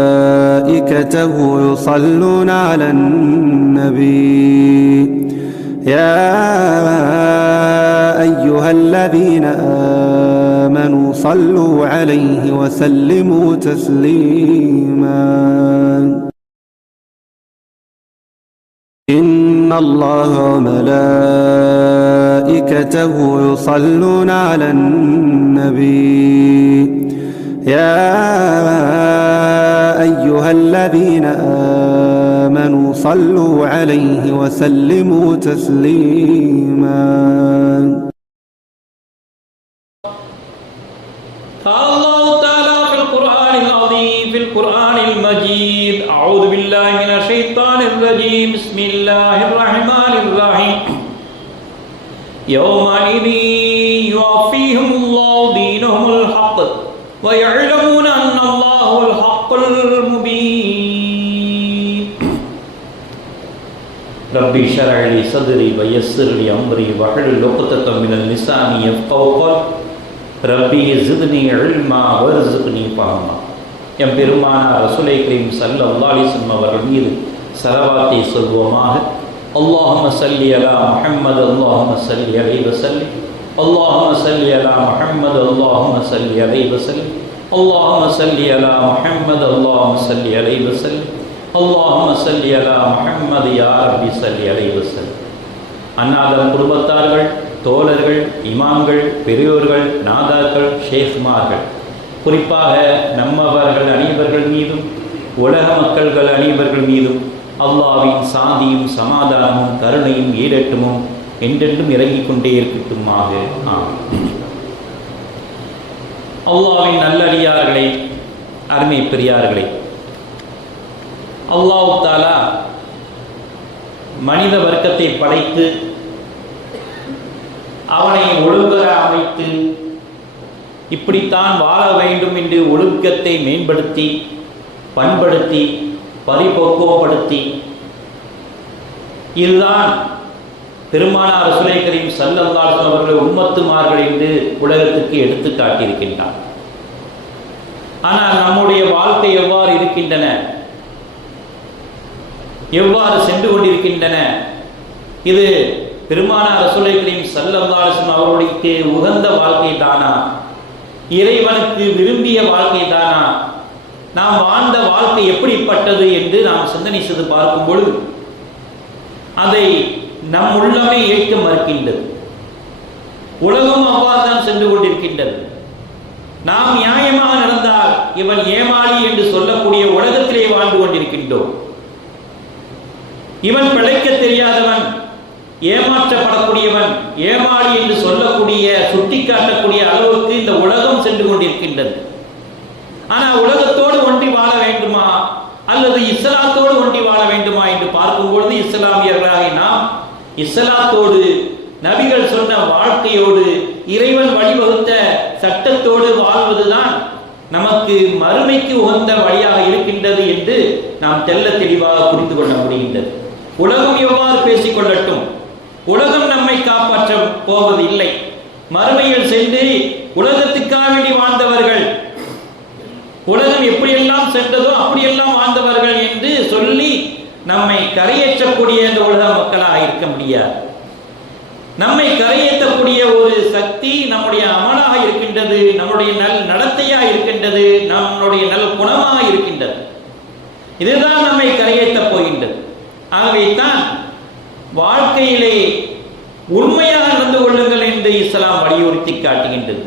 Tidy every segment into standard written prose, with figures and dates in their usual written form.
وملائكته يصلون على النبي يا أيها الذين آمنوا صلوا عليه وسلموا تسليما إن الله وملائكته يصلون على النبي يا أيها الذين آمنوا صلوا عليه وسلموا تسليما قال الله تعالى في القرآن العظيم في القرآن المجيد أعوذ بالله من الشيطان الرجيم بسم الله الرحمن الرحيم يومئذ يوفيهم الله دينهم الحق ويعلمون أن الله هو الحق المبين ربي اشرح لي صدري ويسر لي أمري واحلل عقدة من اللسان يفقهوا قولي ரப்பி ஜித்னி இல்மா வர்ஸுக்னி ஃபஹமா. எம் பெருமானார் ரசூலை கரீம் ஸல்லல்லாஹு அலைஹி வஸல்லம் அவர்கள் மீது ஸலவாத்தை சொல்வோமாக. அல்லாஹும்ம ஸல்லி அலா முஹம்மது அல்லாஹும்ம ஸல்லி அலைஹி வஸல்லம் அல்லாஹும்ம ஸல்லி அலா முஹம்மது அல்லாஹும்ம ஸல்லி அலைஹி வஸல்லம் அல்லாஹும்ம ஸல்லி அலா முஹம்மது அல்லாஹும்ம ஸல்லி அலைஹி வஸல்லம் அல்லாஹும்ம ஸல்லி அலா முஹம்மது யா ரப்பி ஸல்லி அலைஹி வஸல்லம். அன்னாதம் குடும்பத்தார்கள், தோழர்கள், இமாம்கள், பெரியோர்கள், நாதாக்கள், ஷேக்மார்கள், குறிப்பாக நம்மவர்கள் அனைவர்கள் மீதும் உலக மக்கள்கள் அனைவர்கள் மீதும் அல்லாஹ்வின் சாந்தியும் சமாதானமும் கருணையும் ஈரட்டுமும் என்றென்றும் இறங்கிக் கொண்டே இருக்கட்டுமாக. அல்லாஹ்வின் நல்லடியார்களே, அருமை பெரியார்களே, அல்லாஹ் தஆலா மனித வர்க்கத்தை படைத்து அவனை ஒழுங்கர அமைத்து இப்படித்தான் வாழ வேண்டும் என்று ஒழுக்கத்தை மேம்படுத்தி பண்படுத்தி பரிபக்குவப்படுத்தி இதுதான் பெருமானார் ரசூலை கரீம் ஸல்லல்லாஹு அலைஹி வஸல்லம் அவர்கள் உம்மத்துமார்கள் என்று உலகத்துக்கு எடுத்து காட்டியிருக்கின்றார். ஆனால் நம்முடைய வாழ்க்கை எவ்வாறு இருக்கின்றன, எவ்வாறு சென்று கொண்டிருக்கின்றன? இது பெருமானார் ரசூலை கரீம் ஸல்லல்லாஹு அலைஹி வஸல்லம் அவர்களுக்கு உகந்த வாழ்க்கை தானா? இறைவனுக்கு விரும்பிய வாழ்க்கை தானா? நாம் வாழ்ந்த வாழ்க்கை எப்படிப்பட்டது என்று நாம் சிந்தனை செய்து பார்க்கும் பொழுது அதை நம் உள்ளமே ஏற்க மறுக்கின்றது. உலகம் அவ்வாறு தான் சென்று கொண்டிருக்கின்றது. நாம் நியாயமாக நடந்தால் இவன் ஏமாளி என்று சொல்லக்கூடிய உலகத்திலே வாழ்ந்து கொண்டிருக்கின்றோம். இவன் பிழைக்க தெரியாதவன், ஏமாற்றப்படக்கூடியவன், ஏமாளி என்று சொல்லக்கூடிய சுட்டிக்காட்டக்கூடிய அளவுக்கு இந்த உலகம் சென்று கொண்டிருக்கின்றது. ஆனால் உலகத்தோடு ஒன்றி வாழ வேண்டுமா அல்லது இஸ்லாத்தோடு ஒன்றி வாழ வேண்டுமா என்று பார்க்கும்பொழுது இஸ்லாமியர்களாக நாம் இஸ்லாத்தோடு, நபிகள் சொன்ன வாழ்க்கையோடு, இறைவன் வழிவகுத்த சட்டத்தோடு வாழ்வதுதான் நமக்கு மறுமைக்கு உகந்த வழியாக இருக்கின்றது என்று நாம் தெள்ள தெளிவாக புரிந்து கொள்ள முடிகின்றது. உலகம் எவ்வாறு பேசிக்கொள்ளட்டும், உலகம் நம்மை காப்பாற்ற போவதில்லை. மறுமையில் சென்று உலகத்துக்காக வேண்டி வாழ்ந்தவர்கள், உலகம் எப்படியெல்லாம் சென்றதோ அப்படியெல்லாம் வாழ்ந்தவர்கள் என்று சொல்லி நம்மை கரையேற்றக்கூடிய இந்த உலக மக்களாக இருக்க முடியாது. நம்மை கரையேற்றக்கூடிய ஒரு சக்தி நம்முடைய அமலாக இருக்கின்றது, நம்முடைய நல் நடத்தையாக இருக்கின்றது, நம்முடைய நல் குணமாக இருக்கின்றது. இதுதான் நம்மை கரையேற்றப் போகின்றது. ஆகவே தான் வாழ்க்கையிலே உண்மையாக நடந்து கொள்ளுங்கள் என்று இஸ்லாம் வலியுறுத்தி காட்டுகின்றது.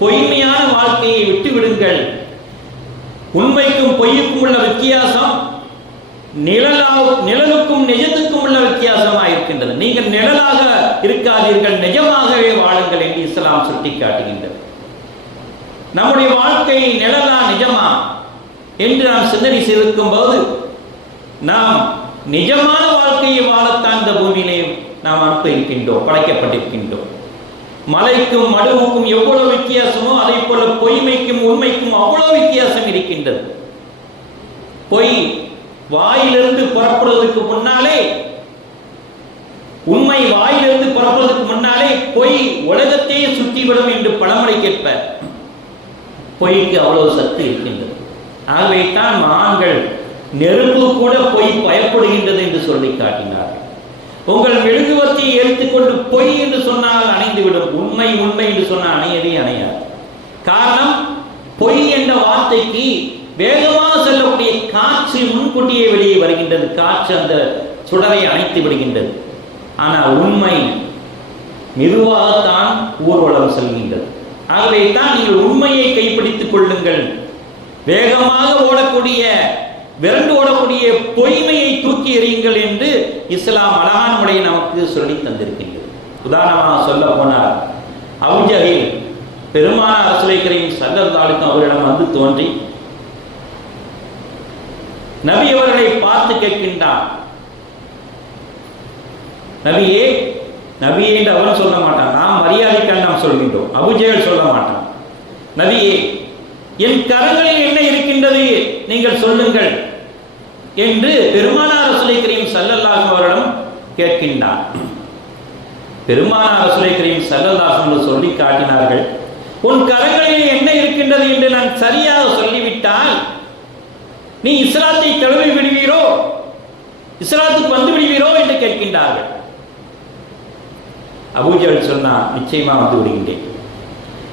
பொய்மையான வாழ்க்கையை விட்டுவிடுங்கள். உண்மைக்கும் பொய்யுக்கும் உள்ள வித்தியாசம் நிழலுக்கும் நிஜத்துக்கும் உள்ள வித்தியாசமாக இருக்கின்றது. நீங்கள் நிழலாக இருக்காதீர்கள், நிஜமாகவே வாழுங்கள் என்று இஸ்லாம் சுட்டி காட்டுகின்றது. நம்முடைய வாழ்க்கை நிழலா நிஜமா என்று நாம் சிந்தனை செய்திருக்கும் போது நாம் நிஜமான வாழ்க்கையை வாழத்தான் இந்த பூமியிலே நாம் அனுப்ப இருக்கின்றோம், படைக்கப்பட்டிருக்கின்றோம். மலைக்கும் மடுவுக்கும் எவ்வளவு வித்தியாசமோ அதை போல பொய்மைக்கும் உண்மைக்கும் அவ்வளவு வித்தியாசம் இருக்கின்றது. பொய் வாயிலிருந்து புறப்படுவதற்கு முன்னாலே, உண்மை வாயிலிருந்து புறப்படுவதற்கு முன்னாலே பொய் உலகத்தையே சுற்றிவிடும் என்று பழமொழி கேட்ப. பொய்க்கு அவ்வளவு சக்தி இருக்கின்றது. ஆகவே தான் மகான்கள் நெருப்பு கூட பொய் பயப்படுகின்றது என்று சொல்லி காட்டினார்கள். உங்கள் மெழுகுவர்த்தியை எடுத்துக்கொண்டு பொய் என்று சொன்னால் அணைந்துவிடும், உண்மை உண்மை என்று சொன்னால் அணையவே அணையாது. காரணம், பொய் என்ற வார்த்தைக்கு வேகமாக செல்லக்கூடிய காற்று முன்கூட்டியே வெளியே வருகின்றது, காற்று அந்த சுடரை அணைத்து விடுகின்றது. ஆனால் உண்மை மெதுவாகத்தான் ஊர்வலம் செல்கின்றது. ஆகவே தான் நீங்கள் உண்மையை கைப்பிடித்துக் கொள்ளுங்கள். வேகமாக ஓடக்கூடிய விரண்டு ஓடக்கூடிய பொய்மையை தூக்கி எறியுங்கள் என்று இஸ்லாம் அழகான முறையை நமக்கு சொல்லி தந்திருக்கின்றது. உதாரணமாக சொல்ல போனார், அபூ ஜஹல் பெருமானார் ரசூலுல்லாஹி ஸல்லல்லாஹு அலைஹி வஸல்லம் அவரிடம் வந்து தோன்றி நபி அவர்களை பார்த்து கேட்கின்றார், நபியே நபியே என்று அவன் சொல்ல மாட்டான், நாம் மரியாதைக்காக நாம் சொல்கின்றோம். அபூ ஜஹல் சொல்ல மாட்டான், நபியே என் கரங்களில் என்ன இருக்கின்றது நீங்கள் சொல்லுங்கள் என்று பெருமானார் ரசூலுல்லாஹி ஸல்லல்லாஹு அலைஹி வஸல்லம் கேட்கின்றார். பெருமானார் ரசூலுல்லாஹி ஸல்லல்லாஹு அலைஹி வஸல்லம் சொல்லி காட்டினார்கள், உன் கரங்களில் என்ன இருக்கின்றது என்று நான் சரியாக சொல்லிவிட்டால் நீ இஸ்லாத்தை தழுவி விடுவீரோ, இஸ்லாத்துக்கு வந்து விடுவீரோ என்று கேட்கின்றார்கள். அபூ ஜஹல் சொன்னார், நிச்சயமா வந்து விடுகின்றேன்.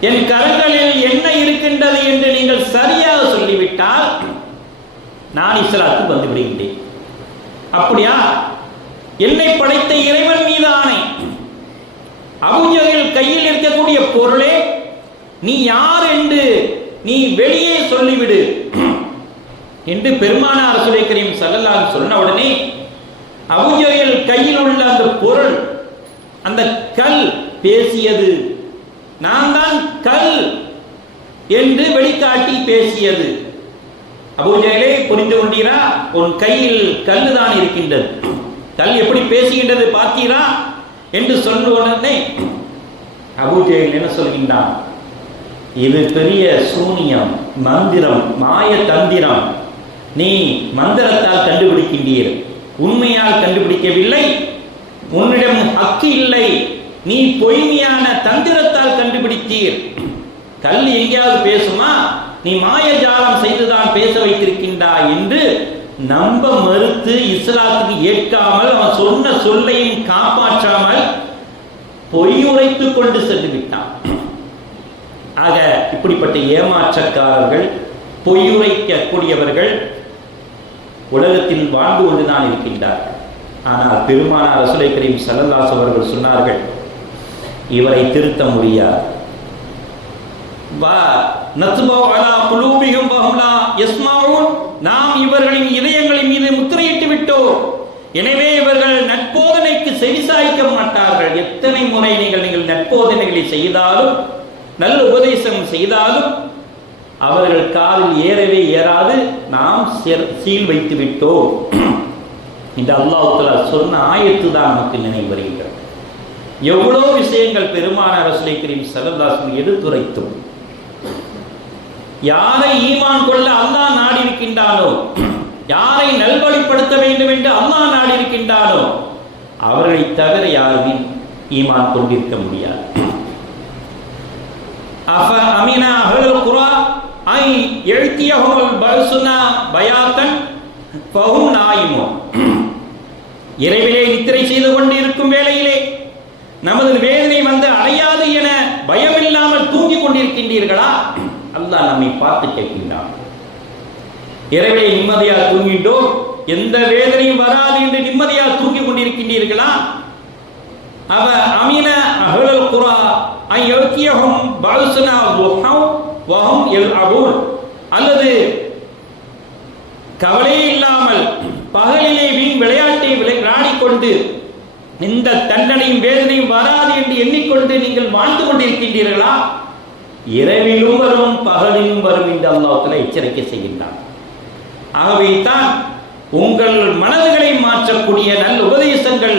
என் கரங்களில் என்ன இருக்கின்றது என்று நீங்கள் சரியாக சொல்லிவிட்டால் நான் இஸ்லாத்துக்கு வந்து விடுகின்றேன். அப்படியா? என்னை படைத்த இறைவன் மீது ஆணை, அபூ ஜஹல் கையில் இருக்கக்கூடிய பொருளே நீ யார் என்று நீ வெளியே சொல்லிவிடு என்று பெருமானார் ரசூலுல்லாஹி ஸல்லல்லாஹு அலைஹி வஸல்லம் சொன்ன உடனே அபூ ஜஹல் கையில் உள்ள அந்த பொருள், அந்த கல் பேசியது. நான் தான் கல் என்று வெளிக்காட்டி பேசியது. அபூ ஜஹலே, புரிந்து கொண்டீரா? உன் கையில் கல்லு தான் இருக்கின்றது, கல் எப்படி பேசுகின்றது பார்த்தீரா என்று சொன்ன உடனே அபூ ஜஹல் என்ன சொல்கின்றான், இது பெரிய சூனியம், மந்திரம், மாய தந்திரம். நீ மந்திரத்தால் கண்டுபிடிக்கின்றீர், உண்மையால் கண்டுபிடிக்கவில்லை. உன்னிடம் ஹக்கு இல்லை, நீ பொய்மையான தந்திரத்தால் கண்டுபிடித்தீர். கல் எங்கேயாவது பேசுமா? நீ மாயஜாலம் செய்துதான் பேச வைத்திருக்கின்றாய் என்று நம்ப மறுத்து இஸ்லாத்துக்கு ஏற்காமல் அவன் சொன்ன சொல்லையும் காப்பாற்றாமல் பொய் உரைத்துக் கொண்டு சென்று விட்டான். ஆக இப்படிப்பட்ட ஏமாற்றக்காரர்கள், பொய்யுரைக்கக்கூடியவர்கள் உலகத்தில் வாழ்ந்து கொண்டுதான் இருக்கின்றார்கள். ஆனால் பெருமானார் ரசூலுல்லாஹி ஸல்லல்லாஹு அலைஹி வஸல்லம் அவர்கள் சொன்னார்கள், இவரை திருத்த முடியாது. நாம் இவர்களின் இதயங்களின் மீது முத்திரையிட்டு விட்டோம், எனவே இவர்கள் நட்போதனைக்கு செவிசாய்க்க மாட்டார்கள். எத்தனை முறை நீங்கள் நட்போதனைகளை செய்தாலும், நல்ல உபதேசம் செய்தாலும் அவர்கள் காலில் ஏறவே ஏறாது. நாம் சீல் வைத்து விட்டோம் இந்த அல்லாஹ் தஆலா சொன்ன ஆயத்து தான் நமக்கு நினைவு வருகின்றது. எவ்வளவு விஷயங்கள் பெருமானார் ரசூலுல்லாஹி ஸல்லல்லாஹு அலைஹி வஸல்லம் எடுத்துரைத்தோம். யாரை ஈமான் கொள்ள அல்லாஹ் நாடி இருக்கின்றானோ, யாரை நல்வழிப்படுத்த வேண்டும் என்று அல்லாஹ் நாடி இருக்கின்றானோ அவர்களை தவிர யாருமே ஈமான் கொண்டிருக்க முடியாது. அஃப அமினா அஹ்லுல் குரா ஐ யஅதியஹுல் பல்சுனா பயாத்தன் ஃபஹும் நாயிமுன். இரவிலே நித்திரை செய்து கொண்டிருக்கும் வேளையிலே நமது வேதனை வந்து அடையாது என பயமில்லாமல் தூங்கிக் கொண்டிருக்கின்றீர்களா? அல்லாஹ் நம்மை பார்த்து கேட்கின்றான். இரவிலே நிம்மதியாக தூங்கிட்டோம், எந்த வேதனையும் வராது என்று நிம்மதியாக தூங்கிக் கொண்டிருக்கின்றீர்களா? அவ அமீன அஹ்லுல் குரா ஐ யஅதியஹும் பல்சுனா வஹும் யல்அபூன். அல்லது கவலை இல்லாமல் பகலிலே வீண் விளையாட்டை விளையாடிக்கொண்டு இந்த தண்டனையும் வேதனையும் வராது என்று எண்ணிக்கொண்டு நீங்கள் வாழ்ந்து கொண்டிருக்கின்றீர்களா? இரவிலும் வரும் பகலிலும் வரும் என்று அல்லாஹ் தஆலா எச்சரிக்கை செய்கின்றான். ஆகவே தான் உங்கள் மனதுகளை மாற்றக்கூடிய நல்ல உபதேசங்கள்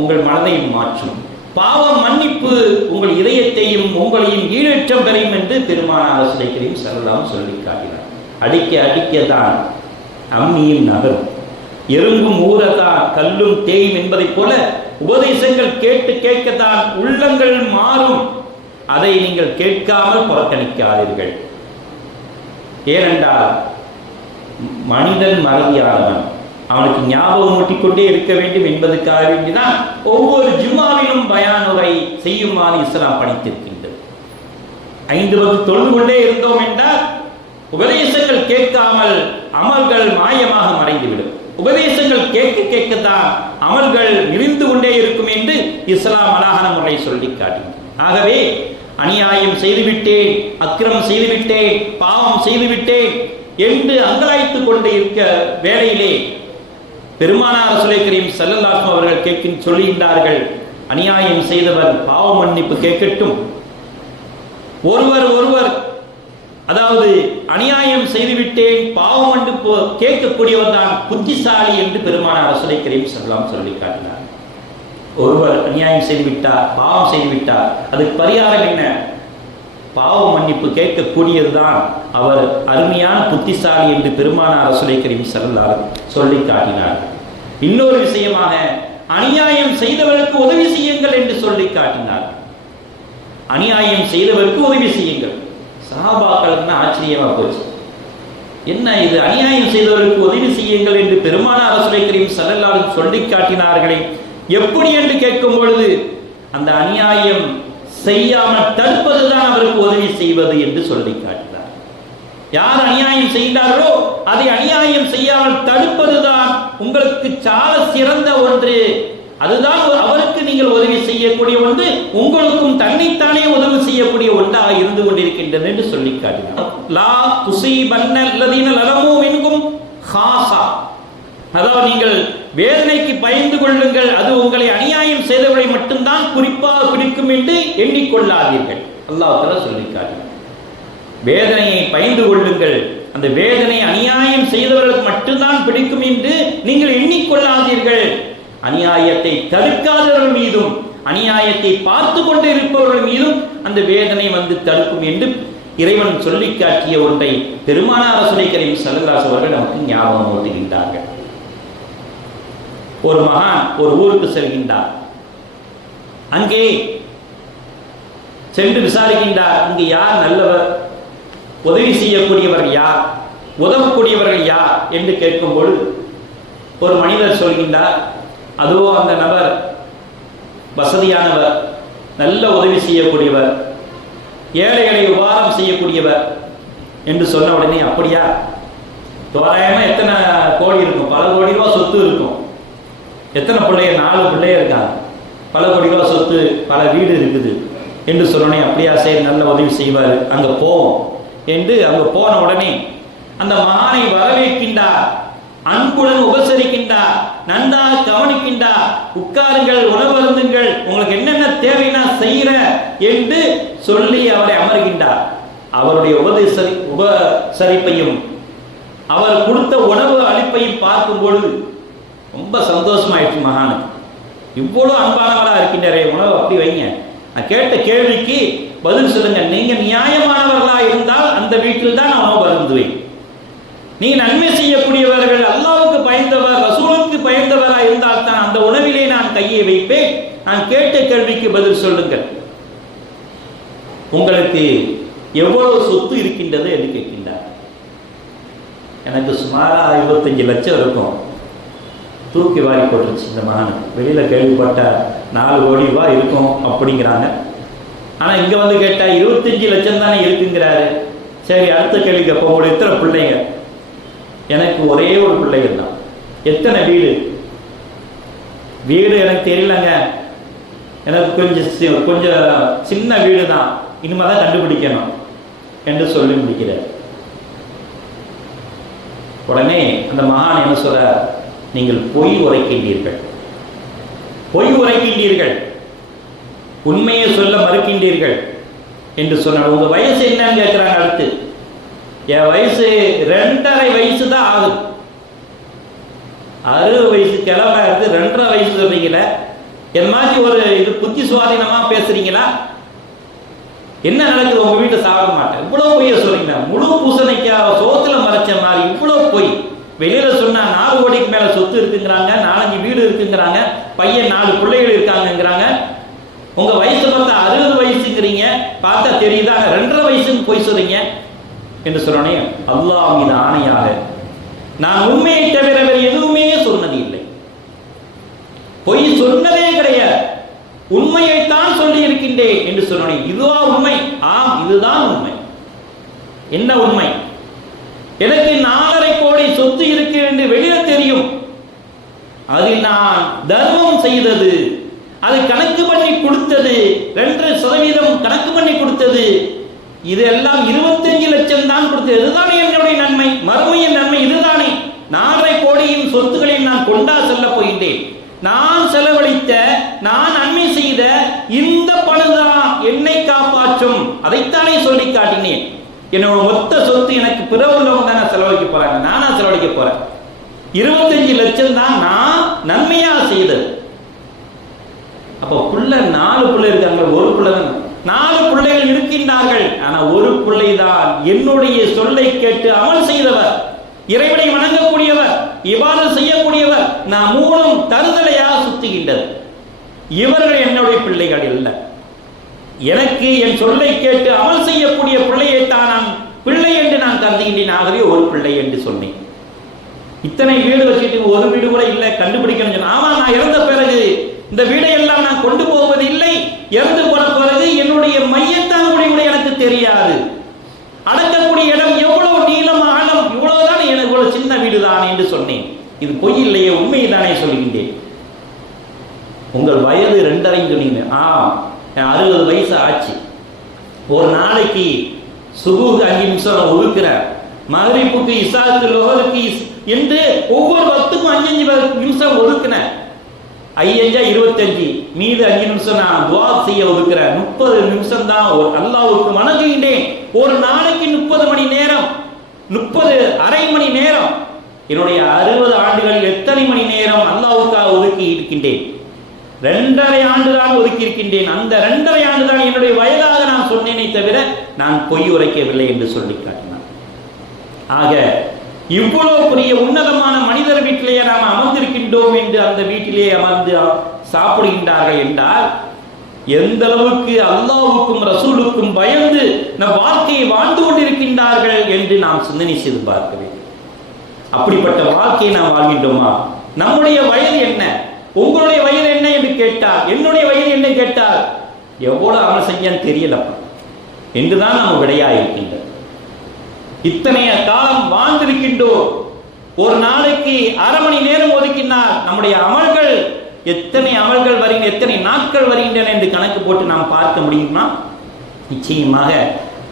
உங்கள் மனதை மாற்றும். பாவ மன்னிப்பு உங்கள் இதயத்தையும் உங்களையும் ஈடேற்றம் பெறும் என்று பெருமானார் ரசூலுல்லாஹி ஸல்லல்லாஹு அலைஹி வஸல்லம் சொல்லி காட்டினார். அடிக்க அடிக்கத்தான் அம்மியும் நகரும், எறும்பும் ஊரதான் கல்லும் தேயும் என்பதைப் போல உபதேசங்கள் கேட்டு கேட்கத்தான் உள்ளங்கள் மாறும். அதை நீங்கள் கேட்காமல் புறக்கணிக்காதீர்கள். ஏனென்றால் மனிதன் மறதியானவன், அவனுக்கு ஞாபகம் ஊட்டிக்கொண்டே இருக்க வேண்டும் என்பதற்காக வேண்டிதான் ஒவ்வொரு ஜும்மாவிலும் பயான் உரை செய்யுமாறு இஸ்லாம் பணித்திருக்கின்றது. 5 வக்த் தொழுது கொண்டே இருந்தோம் என்றால் உபதேசங்கள் கேட்காமல் அமல்கள் மாயமாக மறைந்துவிடும். உபதேசங்கள் கேட்க கேட்கத்தான் அமல்கள் மிரிந்து கொண்டே இருக்கும் என்று இஸ்லாம் அழகான முறை சொல்லி காட்டினார். ஆகவே அநியாயம் செய்துவிட்டேன், அக்கிரமம் செய்துவிட்டேன், பாவம் செய்துவிட்டேன் என்று அங்கலாய்த்து கொண்டு இருக்க வேளையிலே பெருமானார் ரசூலுல்லாஹி கரீம் ஸல்லல்லாஹு அலைஹி அவர்கள் சொல்லுகின்றார்கள், அநியாயம் செய்தவர் பாவ மன்னிப்பு கேட்கட்டும். ஒருவர் அதாவது அநியாயம் செய்துவிட்டேன் பாவம் மன்னிப்பு கேட்கக்கூடியவர் தான் புத்திசாலி என்று பெருமானார் ரசூலுல்லாஹி கரீம் ஸல்லல்லாஹு அலைஹி சொல்லி காட்டினார். ஒருவர் அநியாயம் செய்துவிட்டார், பாவம் செய்துவிட்டார், அதுக்கு பரிகாரம் என்ன? பாவ மன்னிப்பு கேட்கக்கூடியதுதான் அவர் அருமையான புத்திசாலி என்று பெருமானார் ரசூலுல்லாஹி கரீம் ஸல்லல்லாஹு அலைஹி சொல்லி காட்டினார். இன்னொரு விஷயமாக அநியாயம் செய்தவருக்கு உதவி செய்யுங்கள் என்று சொல்லி காட்டினார். அநியாயம் செய்தவருக்கு உதவி செய்யுங்கள். சஹாபாக்களுக்கு ஆச்சரியமா போச்சு, என்ன இது அநியாயம் செய்தவருக்கு உதவி செய்யுங்கள் என்று பெருமானார் ரசூலுல்லாஹி கரீம் ஸல்லல்லாஹு அலைஹி சொல்லி காட்டினார்களே, எப்படி என்று கேட்கும் பொழுது அந்த அநியாயம் செய்யாமல் தடுப்பதுதான் அவருக்கு உதவி செய்வது என்று சொல்லி காட்டினார். யார் அநியாயம் செய்தார்களோ அதை அநியாயம் செய்யாமல் தடுப்பதுதான் உங்களுக்கு சால சிறந்த ஒன்று, அதுதான் அவருக்கு நீங்கள் உதவி செய்யக்கூடிய ஒன்று, உங்களுக்கும் தன்னைத்தானே உதவி செய்யக்கூடிய ஒன்றாக இருந்து கொண்டிருக்கின்றது என்று சொல்லி காட்டினார். லா துஸீபன்ன அல்லதீன லலமூ மின்கும் ஹாஸா, அதாவது நீங்கள் வேதனைக்கு பயந்து கொள்ளுங்கள், அது உங்களை அநியாயம் செய்தவர்களை மட்டும்தான் குறிப்பாக பிடிக்கும் என்று எண்ணிக்கொள்ளாதீர்கள். அல்லாஹ் தஆலா சொல்லி காட்டினார், வேதனையை பயந்து கொள்ளுங்கள், அந்த வேதனை அநியாயம் செய்தவர்களுக்கு மட்டும்தான் பிடிக்கும் என்று நீங்கள் எண்ணிக்கொள்ளாதீர்கள். அநியாயத்தை தடுக்காதவர்கள் மீதும் அநியாயத்தை பார்த்து கொண்டு இருப்பவர்கள் மீதும் அந்த வேதனை வந்து தடுக்கும் என்று இறைவன் சொல்லி காட்டிய ஒன்றை பெருமானார் ரசூலுல்லாஹி கரீம் ஸல்லல்லாஹு அலைஹி அவர்கள் நமக்கு ஞாபகம் ஊட்டுகின்றார்கள். ஒரு மகான் ஒரு ஊருக்கு செல்கின்றார். அங்கே சென்று விசாரிக்கின்றார், இங்கு யார் நல்லவர், உதவி செய்யக்கூடியவர்கள் யார், உதவக்கூடியவர்கள் யார் என்று கேட்கும்போது ஒரு மனிதர் சொல்கின்றார், அதோ அந்த நபர் வசதியானவர், நல்ல உதவி செய்யக்கூடியவர், ஏழைகளை உபகாரம் செய்யக்கூடியவர் என்று சொன்ன உடனே, அப்படியா, தோராயமா எத்தனை கோடி இருக்கும், பல கோடி ரூபாய் சொத்து இருக்கும், எத்தனை பிள்ளைய, 4 பிள்ளைய இருக்காங்க, பல கோடி ரூபாய் சொத்து, பல வீடு இருக்குது என்று சொன்னோடனே, அப்படியா சரி நல்ல உதவி செய்வார், அங்கே போவோம் என்று அங்கே போன உடனே அந்த மகானை வரவேற்கின்றார், அன்புடன் உபசரிக்கின்றார், நன்றாக கவனிக்கின்றார், உட்காருங்கள், உணவருந்துங்கள், உங்களுக்கு என்னென்ன தேவைன்னா செய்கிற என்று சொல்லி அவரை அமர்கின்றார். அவருடைய உபசரிப்பையும் அவர் கொடுத்த உணவு அளிப்பையும் பார்க்கும் பொழுது ரொம்ப சந்தோஷமாயிடுச்சு மகானுக்கு. இவ்வளவு அன்பானவரா இருக்கின்றாரே, உணவு அப்படி வைங்க, நான் கேட்ட கேள்விக்கு பதில் சொல்லுங்க, நீங்க நியாயமானவர்களா இருந்தால் அந்த வீட்டில் தான் நான் உணவு அருந்துவேன், நீ நன்மை செய்யக்கூடியவர்கள், அல்லாஹ்வுக்கு பயந்தவர், ரசூலுக்கு பயந்தவரா இருந்தால் தான் அந்த உணவிலே நான் கையை வைப்பேன், நான் கேட்ட கேள்விக்கு பதில் சொல்லுங்கள், உங்களுக்கு எவ்வளவு சொத்து இருக்கின்றது என்று கேட்கின்றார். எனக்கு சுமாரா 25 லட்சம் இருக்கும், தூக்கி வாரி போட்டுருச்சு இந்த மகன், வெளியில கேள்விப்பட்ட 4 கோடி ரூபாய் இருக்கும் அப்படிங்கிறாங்க. ஆனா இங்க வந்து கேட்டா 25 லட்சம் தானே இருக்குங்கிறாரு. சரி, அடுத்த கேள்வி கேட்போம், உங்களுக்கு எத்தனை பிள்ளைங்க? எனக்கு ஒரே ஒரு பிள்ளைகள் தான். எத்தனை வீடு? வீடு எனக்கு தெரியலங்க, எனக்கு கொஞ்சம் சின்ன வீடு தான், இனிமேதான் கண்டுபிடிக்கணும் என்று சொல்லி முடிக்கிறார். உடனே அந்த மகான் என்ன சொல்ற, நீங்கள் பொய் உரைக்கின்றீர்கள், பொய் உரைக்கின்றீர்கள், உண்மையை சொல்ல மறுக்கின்றீர்கள் என்று சொன்னார். உங்க வயசு என்னன்னு கேட்கிறாங்க. அடுத்து, என் வயசு 2.5 வயசு தான் ஆகுது. 60 வயசு கிழமை இருந்து 2.5 வயசு சொல்றீங்களே, என் மாதிரி ஒரு இது புத்தி சுவாதீனமா பேசுறீங்களா? என்ன நடக்குது உங்க வீட்டை? சாப்பிட மாட்டேன், இவ்வளவு பொய்ய சொல்றீங்க, முழு பூசணைக்கா சோத்துல மறைச்ச மாதிரி இவ்வளவு பொய். வெளியில சொன்னா 4 கோடிக்கு மேல சொத்து இருக்குங்கிறாங்க, 4-5 வீடு இருக்குங்கிறாங்க, பையன் 4 பிள்ளைகள் இருக்காங்கிறாங்க. உங்க வயசு பார்த்தா 60 வயசுங்கிறீங்க, பார்த்தா தெரியுதா 2.5 வயசுன்னு பொய் சொல்றீங்க என்று சொன்னோடனே, அல்லாஹ் மீது ஆணையாக நான் உண்மையை தவிர வேறு எதுவுமே சொன்னது இல்லை. பொய் சொன்னதே கிடையாது. உண்மையைத்தான் சொல்லி இருக்கின்றேன் என்று சொன்னேன். இதுவா உண்மை? ஆம், இதுதான் உண்மை. என்ன உண்மை? எனக்கு 4.5 கோடி சொத்து இருக்கு என்று வெளியே தெரியும். அதில் நான் தர்மம் செய்தது, அது கணக்கு பண்ணி கொடுத்தது, 2% கணக்கு பண்ணி கொடுத்தது, இதெல்லாம் 25 லட்சம் தான் கொடுத்தது. இதுதானே என்னுடைய நன்மை, மறுமையின் நன்மை இதுதானே. 4.5 கோடியின் சொத்துக்களையும் நான் கொண்டா செல்ல போகின்றேன். நான் செலவழித்த, நான் நன்மை செய்த இந்த பணம்தான் என்னை காப்பாற்றும். அதைத்தானே சொல்லி காட்டினேன். என்னோட மொத்த சொத்து எனக்கு பிற உள்ளவங்க தானே செலவழிக்க போறாங்க, நானா செலவழிக்க போறேன். 25 லட்சம் தான் நான் நன்மையா செய்தது. அப்போ பிள்ளை 4 பிள்ளை இருக்காங்க, ஒரு பிள்ளை தான். 4 பிள்ளைகள் இருக்கின்றார்கள். ஆனா ஒரு பிள்ளை தான் என்னுடைய சொல்லை கேட்டு அமல் செய்தவர், இறைவனை வணங்கக்கூடியவர், இவ்வாறு செய்யக்கூடியவர். நான் 3 தருதலையாக சுத்துகின்றது. இவர்கள் என்னுடைய பிள்ளைகள் இல்லை. எனக்கு என் சொல்லை கேட்டு அமல் செய்யக்கூடிய பிள்ளையைத்தான் நான் பிள்ளை என்று நான் கருதுகின்றேன். ஆகவே ஒரு பிள்ளை என்று சொன்னேன். இத்தனை வீடு வச்சுட்டு ஒரு வீடு கூட இல்லை, கண்டுபிடிக்கணும் சொன்ன. ஆமா, நான் இறந்த பிறகு இந்த வீடை எல்லாம் நான் கொண்டு போவது இல்லை. இறந்து போன பிறகு என்னுடைய மையத்தான் கூட எனக்கு தெரியாது. அடக்கக்கூடிய இடம் எவ்வளவு நீளம் ஆழம், இவ்வளவுதான், எனக்கு இவ்வளவு சின்ன வீடு தான் என்று சொன்னேன். இது பொய் இல்லையே, உண்மையை தானே சொல்கின்றேன். உங்கள் வயது 2.5 சொன்னீங்க. 60 வயசு ஆச்சு. ஒரு நாளைக்கு சுபுக்கு 5 நிமிஷம் ஒதுக்குறேன், மகரிப்புக்கு, இசாக்கு, லோகருக்கு என்று ஒவ்வொரு வக்துக்கும் 5 நிமிஷம் ஒதுக்குனேன். 5 25, மீது 5 நிமிஷம் நான் துவா செய்ய ஒதுக்குறேன். 30 நிமிஷம் தான் அல்லாஹ்வுக்கு வணங்குகின்றேன். ஒரு நாளைக்கு 30 மணி நேரம், 30 அரை மணி நேரம். என்னுடைய 60 ஆண்டுகளில் எத்தனை மணி நேரம் அல்லாஹ்வுக்காக ஒதுக்கி இருக்கின்றேன்? 2.5 ஆண்டு தான் ஒதுக்கி இருக்கின்றேன். அந்த 2.5 ஆண்டு தான் என்னுடைய வயதாக நான் சொன்னேனே தவிர நான் பொய் உரைக்கவில்லை என்று சொல்லி காட்டினான். ஆக இவ்வளவு பெரிய உன்னதமான மனிதர் வீட்டிலேயே நாம் அமர்ந்திருக்கின்றோம் என்று அந்த வீட்டிலே அமர்ந்து சாப்பிடுகின்றார்கள் என்றால் எந்த அளவுக்கு அல்லாஹ்வுக்கும் ரசூலுக்கும் பயந்து நம் வாழ்க்கையை வாழ்ந்து கொண்டிருக்கின்றார்கள் என்று நாம் சிந்தனை செய்து பார்க்க வேண்டும். அப்படிப்பட்ட வாழ்க்கையை நாம் வாழ்கின்றோமா? நம்முடைய வயது என்ன, உங்களுடைய வயது என்ன என்று கேட்டால், என்னுடைய வயது என்ன கேட்டால், எவ்வளவு அமல் செஞ்சான்னு தெரியலப்பா என்றுதான் நாம் விடையா இருக்கின்றோம். இத்தனைய காலம் வாழ்ந்திருக்கின்றோம். ஒரு நாளைக்கு அரை மணி நேரம் ஒதுக்கினால் நம்முடைய அமல்கள் எத்தனை அமல்கள் வருகின்றன, எத்தனை நாட்கள் வருகின்றன என்று கணக்கு போட்டு நாம் பார்க்க முடியுமா? நிச்சயமாக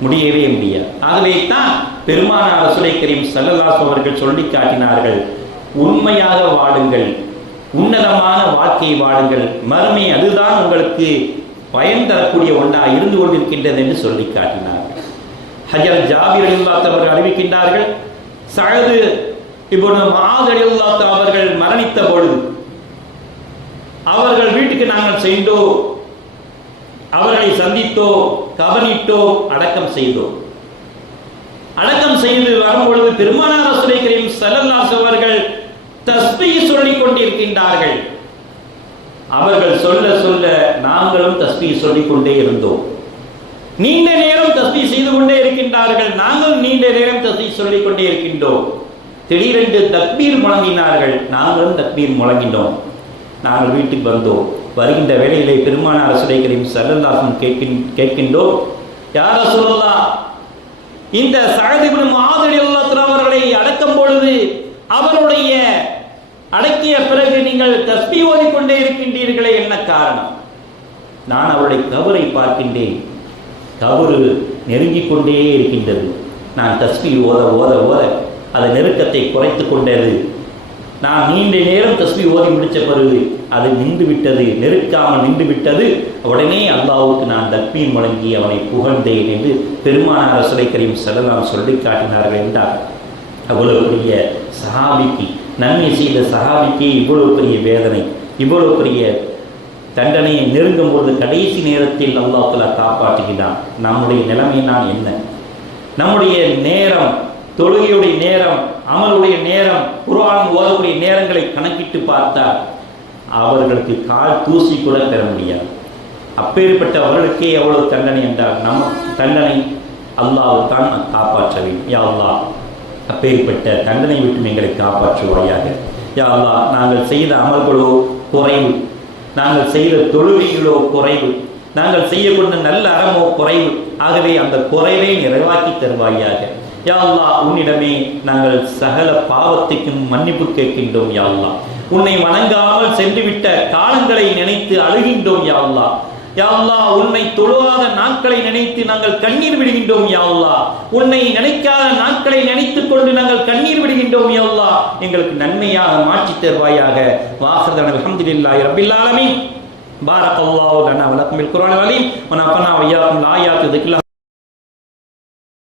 முடியவே முடியாது. ஆகவே தான் பெருமானார் ரசூலுல்லாஹி கரீம் ஸல்லல்லாஹு அலைஹி அவர்கள் சொல்லி காட்டினார்கள், உண்மையாக வாழுங்கள், உன்னதமான வாழ்க்கையை வாழுங்கள், மறுமை அதுதான் உங்களுக்கு பயன் தரக்கூடிய ஒன்றாக இருந்து கொண்டிருக்கின்றது என்று சொல்லி காட்டினார்கள். ஹஜ்ரத் ஜாபிர் ரலியல்லாஹு அவர்கள் அறிவிக்கின்றார்கள், சஅத் இப்னு முஆத் ரலியல்லாஹு அவர்கள் மரணித்த பொழுது அவர்கள் வீட்டுக்கு நாங்கள் சென்றோம், அவர்களை சந்தித்தோம், கபனிட்டோம், அடக்கம் செய்தோம். அடக்கம் செய்து வரும்பொழுது பெருமானார் ரசூலுல்லாஹி கரீம் ஸல்லல்லாஹு அலைஹி அவர்கள் தஸ்பீஹ் சொல்லிக் கொண்டிருக்கின்றார்கள். அவர்கள் சொல்ல சொல்ல நாங்களும் தஸ்பீஹ் சொல்லிக் கொண்டே இருந்தோம். நீண்ட நேரம் தஸ்பீஹ் செய்து கொண்டே இருக்கின்றார்கள், நாங்கள் நீண்ட நேரம் தஸ்பீஹ் சொல்லிக் கொண்டே இருக்கின்றோம். திடீரென்று தக்பீர் முழங்கினார்கள், நாங்களும் தக்பீர் முழங்கினோம். நாங்கள் வீட்டுக்கு வந்தோம். வருகின்ற வேளையிலே பெருமானார் ரசூலுல்லாஹி கரீம் ஸல்லல்லாஹு அலைஹி கேட்கின்றோம், யா ரசூலல்லாஹ், இந்த சஅத் இப்னு முஆத் ரலியல்லாஹு அவர்களை அடக்கும் பொழுது அவருடைய அடக்கிய பிறகு நீங்கள் தஸ்பீஹ் ஓதிக்கொண்டே இருக்கின்றீர்களே, என்ன காரணம்? நான் அவருடைய கபரை பார்க்கின்றேன், கபரு நெருங்கிக் கொண்டே இருக்கின்றது. நான் தஸ்பீஹ் ஓத ஓத ஓத அது நெருக்கத்தை குறைத்து கொண்டது. நான் நீண்ட நேரம் தஸ்பீஹ் ஓதி முடித்த பிறகு அது நின்று விட்டது, நெருக்காமல் நின்று விட்டது. உடனே அல்லாஹ்வுக்கு நான் தக்பீர் முழங்கி அவனை புகழ்ந்தேன் என்று பெருமானார் ரசூலுல்லாஹி கரீம் ஸல்லல்லாஹு அலைஹி சொல்லி காட்டினார்கள் என்றார். அவ்வளவு பெரிய சஹாபிக்கு, நன்மை செய்த சஹாபிக்கு இவ்வளவு பெரிய வேதனை, இவ்வளவு பெரிய தண்டனையை நெருங்கும் பொழுது கடைசி நேரத்தில் அல்லாஹ் தஆலா காப்பாற்றுகிறான். நம்முடைய நிலைமை நான் என்ன? நம்முடைய நேரம், தொழுகையுடைய நேரம், அமலுடைய நேரம், குர்ஆன் ஓதக்கூடிய நேரங்களை கணக்கிட்டு பார்த்தால் அவர்களுக்கு கால் தூசி கூட பெற முடியாது. அப்பேற்பட்ட அவர்களுக்கே எவ்வளவு தண்டனை என்றால், நம்ம தண்டனை அல்லாஹ் தான் காப்பாற்ற வேண்டும். யா அல்லாஹ், அப்பேற்பட்ட தண்டனை விட்டு எங்களை காப்பாற்றுவாயாக. யா அல்லாஹ், நாங்கள் செய்த அமல்களோ குறைவு, நாங்கள் செய்த தொழுகைகளோ குறைவு, நாங்கள் செய்யக்கூடிய நல்ல அறமோ குறைவு. ஆகவே அந்த குறைவை நிறைவாக்கி தருவாயாக. யா அல்லாஹ், உன்னிடமே நாங்கள் சகல பாவத்துக்கும் மன்னிப்பு கேட்கின்றோம். யா அல்லாஹ், உன்னை வணங்காமல் சென்றுவிட்ட காலங்களை நினைத்து அழுகின்றோம். யா அல்லாஹ், யா அல்லாஹ், உன்னை தொழுவாத நாட்களை நினைத்து நாங்கள் கண்ணீர் விடுகின்றோம். யா அல்லாஹ், உன்னை நினைக்காத நாட்களை நினைத்துக் கொண்டு நாங்கள் கண்ணீர் விடுகின்றோம். யா அல்லாஹ், எங்களுக்கு நன்மையாக மாற்றி தருவாயாக. வாஹிர் அல்ஹம்துலில்லாஹி ரப்பில் ஆலமீன். பாரக்கல்லாஹு லனா வ லக்கும் பில் குர்ஆனில் அலீம் வ நஃபனா வ இய்யாக்கும் பில் ஆயாத்தி